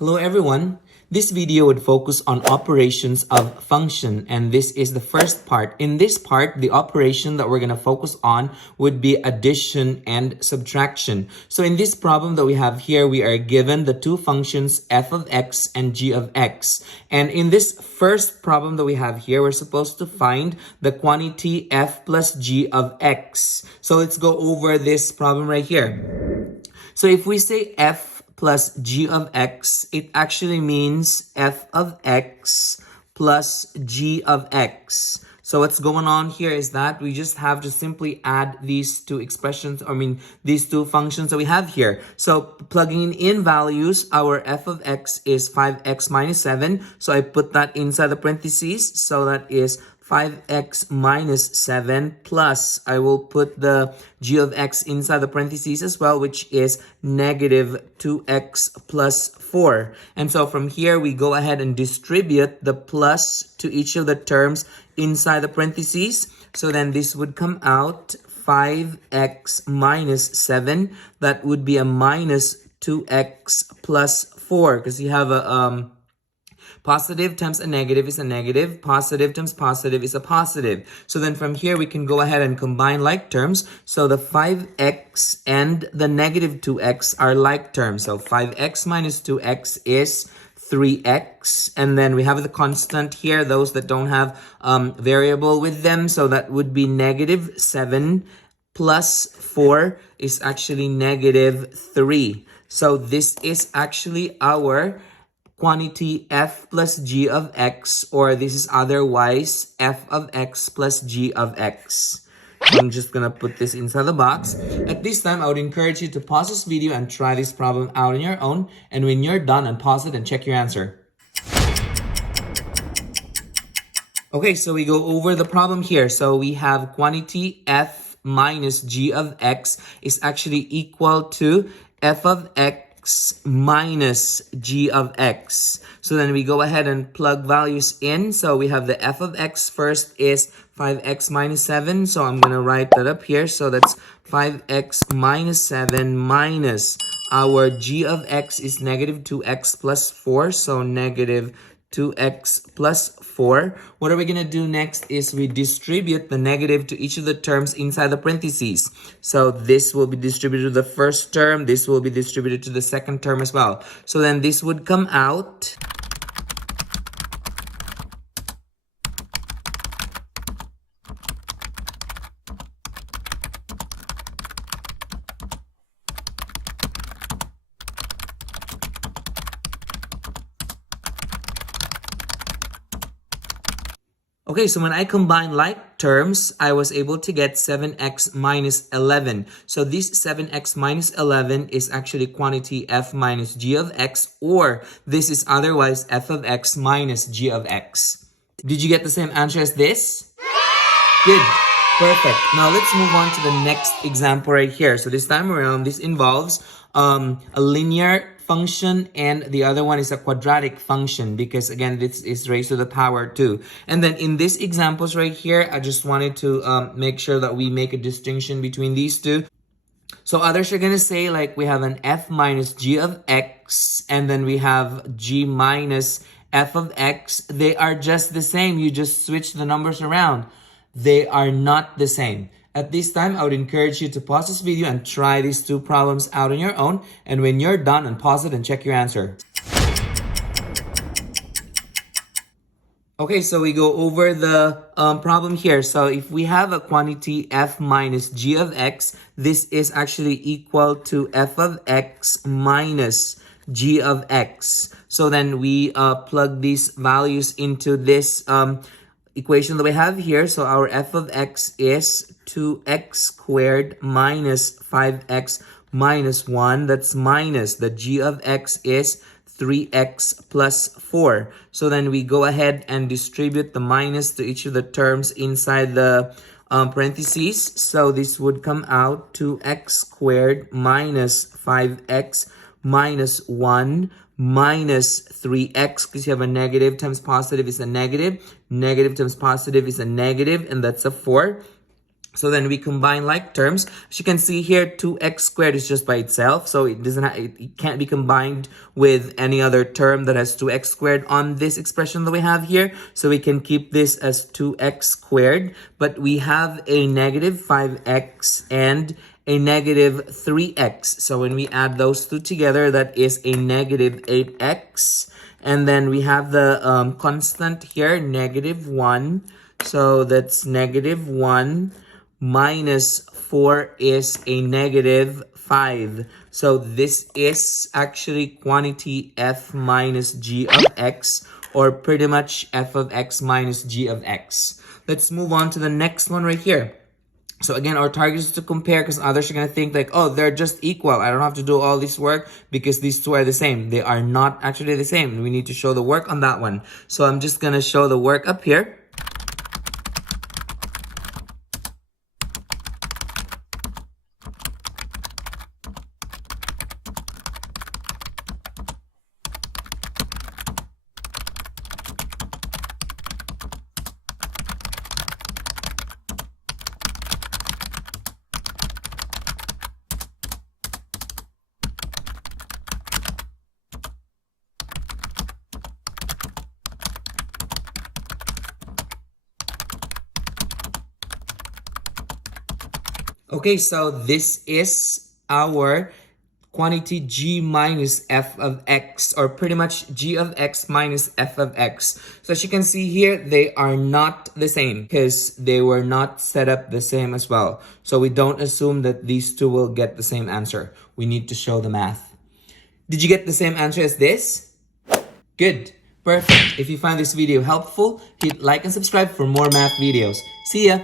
Hello everyone. This video would focus on operations of function, and this is the first part. In this part, the operation that we're going to focus on would be addition and subtraction. So in this problem that we have here, we are given the two functions f of x and g of x. And in this first problem that we have here, we're supposed to find the quantity f plus g of x. So let's go over this problem right here. So if we say f plus g of x, it actually means f of x plus g of x. So what's going on here is that we just have to simply add these two expressions, these two functions that we have here. So plugging in values, our f of x is 5x minus 7. So I put that inside the parentheses. So that is 5x minus 7 plus, I will put the g of x inside the parentheses as well, which is negative 2x plus 4. And so from here, we go ahead and distribute the plus to each of the terms inside the parentheses. So then this would come out 5x minus 7. That would be a minus 2x plus 4 because you have a positive times a negative is a negative. Positive times positive is a positive. So then from here, we can go ahead and combine like terms. So the 5x and the negative 2x are like terms. So 5x minus 2x is 3x. And then we have the constant here, those that don't have variable with them. So that would be negative 7 plus 4 is actually negative 3. So this is actually our quantity f plus g of x, or this is otherwise f of x plus g of x. I'm just gonna put this inside the box. At this time, I would encourage you to pause this video and try this problem out on your own. And when you're done, unpause it and check your answer. Okay, so we go over the problem here. So we have quantity f minus g of x is actually equal to f of x minus g of x. So then we go ahead and plug values in. So we have the f of x first is 5x minus 7. So I'm going to write that up here. So that's 5x minus 7 minus our g of x is negative 2x plus 4. So negative 2x plus 4. What are we going to do next is we distribute the negative to each of the terms inside the parentheses. So this will be distributed to the first term. This will be distributed to the second term as well. So then this would come out. Okay, so when I combine like terms, I was able to get 7x minus 11. So this 7x minus 11 is actually quantity f minus g of x, or this is otherwise f of x minus g of x. Did you get the same answer as this? Good. Perfect. Now let's move on to the next example right here. So this time around, this involves a linear function, and the other one is a quadratic function because again this is raised to the power 2. And then in these examples right here, I just wanted to make sure that we make a distinction between these two. So others are gonna say like we have an f minus g of x, and then we have g minus f of x. They are just the same. You just switch the numbers around. They are not the same. At this time, I would encourage you to pause this video and try these two problems out on your own. And when you're done, unpause it and check your answer. Okay, so we go over the problem here. So if we have a quantity f minus g of x, this is actually equal to f of x minus g of x. So then we plug these values into this equation that we have here. So our f of x is 2x squared minus 5x minus 1. That's minus the g of x is 3x plus 4. So then we go ahead and distribute the minus to each of the terms inside the parentheses. So this would come out 2x squared minus 5x minus 1 minus 3x, because you have a negative times positive is a negative. Negative times positive is a negative, and that's a 4. So then we combine like terms. As you can see here, 2x squared is just by itself. So it doesn't it can't be combined with any other term that has 2x squared on this expression that we have here. So we can keep this as 2x squared. But we have a negative 5x and a negative 3x. So when we add those two together, that is a negative 8x. And then we have the constant here, negative 1. So that's negative 1 minus 4 is a negative 5. So this is actually quantity f minus g of x, or pretty much f of x minus g of x. Let's move on to the next one right here. So again, our target is to compare, because others are going to think like, oh, they're just equal. I don't have to do all this work because these two are the same. They are not actually the same. We need to show the work on that one. So I'm just going to show the work up here. Okay, so this is our quantity g minus f of x, or pretty much g of x minus f of x. So as you can see here, they are not the same because they were not set up the same as well. So we don't assume that these two will get the same answer. We need to show the math. Did you get the same answer as this? Good. Perfect. If you find this video helpful, hit like and subscribe for more math videos. See ya!